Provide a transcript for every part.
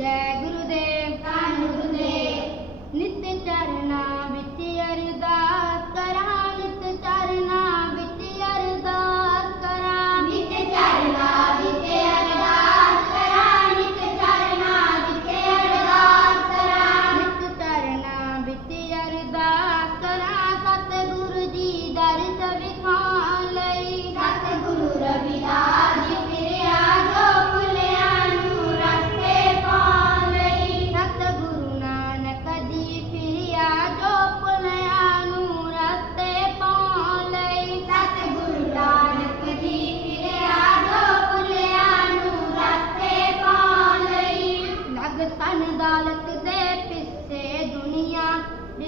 ਜੈ ਗੁਰੂਦੇਵ ਧੰਨ ਗੁਰੂਦੇਵ ਨਿਤ ਚਰਨਾ ਵਿੱਚ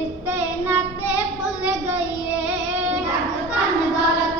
ਰਿਸ਼ਤੇ ਨਾਤੇ ਭੁੱਲ ਗਈਏ। ਰੱਬ ਧੰਨ ਦੌਲਤ